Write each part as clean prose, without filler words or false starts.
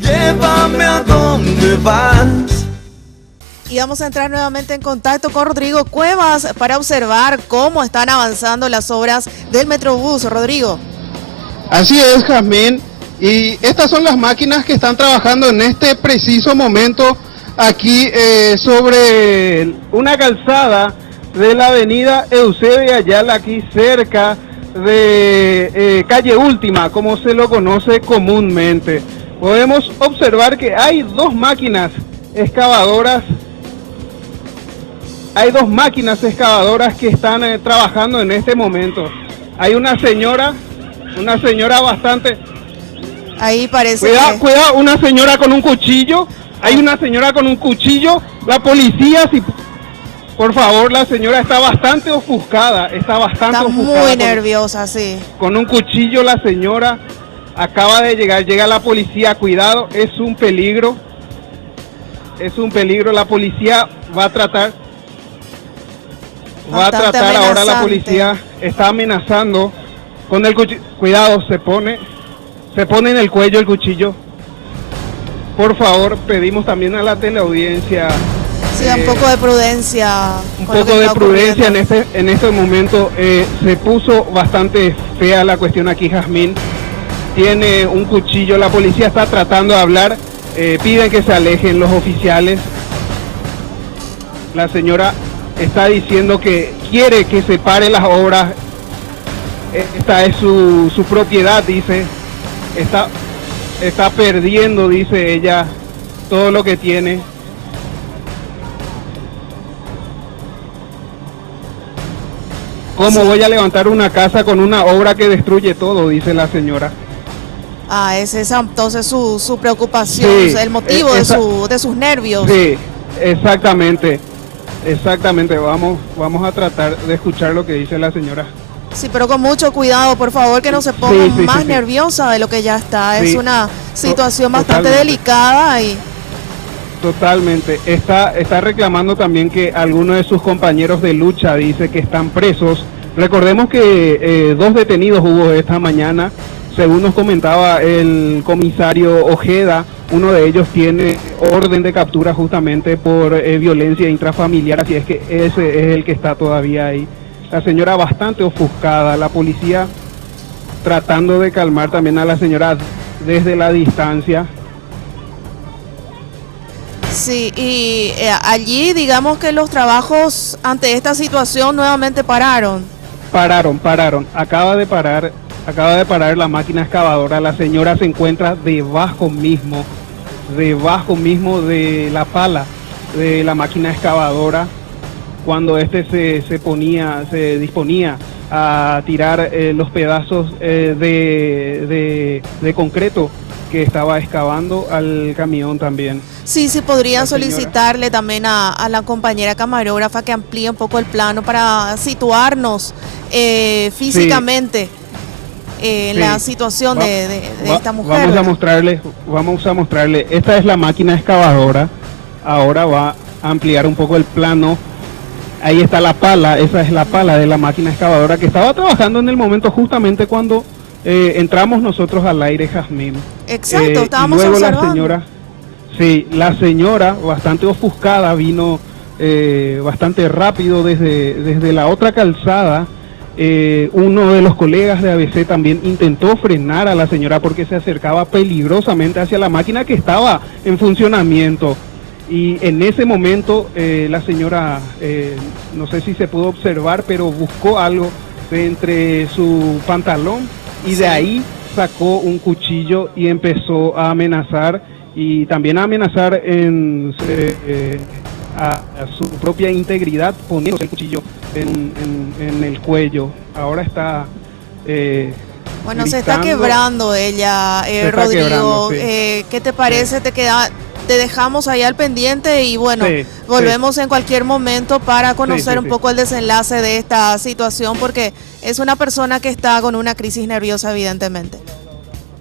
Llévame a donde vas. Y vamos a entrar nuevamente en contacto con Rodrigo Cuevas para observar cómo están avanzando las obras del Metrobús. Rodrigo. Así es, Jazmín. Y estas son las máquinas que están trabajando en este preciso momento aquí sobre una calzada de la avenida Eusebio Ayala, aquí cerca de calle Última, como se lo conoce comúnmente. Podemos observar que hay dos máquinas excavadoras. Hay dos máquinas excavadoras que están trabajando en este momento. Hay una señora bastante... Ahí parece Cuidado, una señora con un cuchillo. Hay una señora con un cuchillo. La policía, si... Por favor, la señora está bastante ofuscada. Está muy nerviosa, sí. Con un cuchillo la señora acaba de llegar. Llega la policía. Cuidado, es un peligro. Es un peligro. La policía va a tratar... ahora la policía está amenazando con el cuchillo. Cuidado, se pone en el cuello el cuchillo. Por favor, pedimos también a la teleaudiencia. Sí, un poco de prudencia. Un poco de prudencia en este momento. Se puso bastante fea la cuestión aquí, Jazmín. Tiene un cuchillo, la policía está tratando de hablar. Piden que se alejen los oficiales. La señora está diciendo que quiere que se pare las obras. Esta es su propiedad, dice. Está perdiendo, dice ella, todo lo que tiene. ¿Cómo voy a levantar una casa con una obra que destruye todo? Dice la señora. Es esa entonces su preocupación, sí, el motivo de sus nervios. Sí, exactamente. Vamos a tratar de escuchar lo que dice la señora. Sí, pero con mucho cuidado, por favor, que no se ponga más nerviosa de lo que ya está. Es una situación bastante delicada y... Totalmente. Está reclamando también que algunos de sus compañeros de lucha dice que están presos. Recordemos que 2 detenidos hubo esta mañana, según nos comentaba el comisario Ojeda. Uno de ellos tiene orden de captura justamente por violencia intrafamiliar, así es que ese es el que está todavía ahí. La señora bastante ofuscada, la policía tratando de calmar también a la señora desde la distancia. Sí, y allí digamos que los trabajos ante esta situación nuevamente pararon. Pararon. Acaba de parar la máquina excavadora. La señora se encuentra debajo mismo de la pala de la máquina excavadora cuando se disponía a tirar los pedazos de concreto que estaba excavando al camión también. Sí, podría solicitarle también a la compañera camarógrafa que amplíe un poco el plano para situarnos físicamente en la situación de esta mujer. Vamos a mostrarle. Esta es la máquina excavadora. Ahora va a ampliar un poco el plano. Ahí está la pala, esa es la pala de la máquina excavadora que estaba trabajando en el momento justamente cuando entramos nosotros al aire, Jazmín. Exacto, estábamos luego observando. La señora bastante ofuscada vino bastante rápido desde la otra calzada. Uno de los colegas de ABC también intentó frenar a la señora porque se acercaba peligrosamente hacia la máquina que estaba en funcionamiento. Y en ese momento la señora, no sé si se pudo observar, pero buscó algo de entre su pantalón y de ahí sacó un cuchillo y empezó a amenazar y también a amenazar a su propia integridad poniéndose el cuchillo en el cuello. Ahora está... bueno, se está quebrando ella, Rodrigo. ¿Qué te parece? Te dejamos ahí al pendiente y bueno, volvemos en cualquier momento para conocer un poco el desenlace de esta situación, porque es una persona que está con una crisis nerviosa, evidentemente.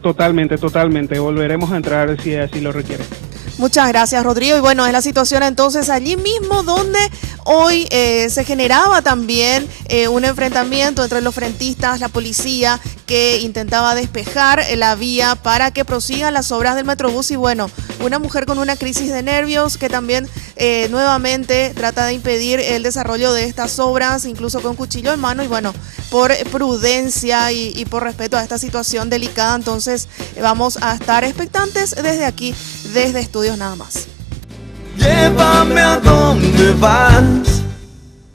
Totalmente. Volveremos a entrar si así lo requiere. Muchas gracias, Rodrigo. Y bueno, es la situación entonces allí mismo donde hoy se generaba también un enfrentamiento entre los frentistas, la policía, que intentaba despejar la vía para que prosigan las obras del Metrobús. Y bueno, una mujer con una crisis de nervios que también nuevamente trata de impedir el desarrollo de estas obras, incluso con cuchillo en mano. Y bueno, por prudencia y por respeto a esta situación delicada, entonces vamos a estar expectantes desde aquí, desde Estudios Nada Más. Llévame a donde vas.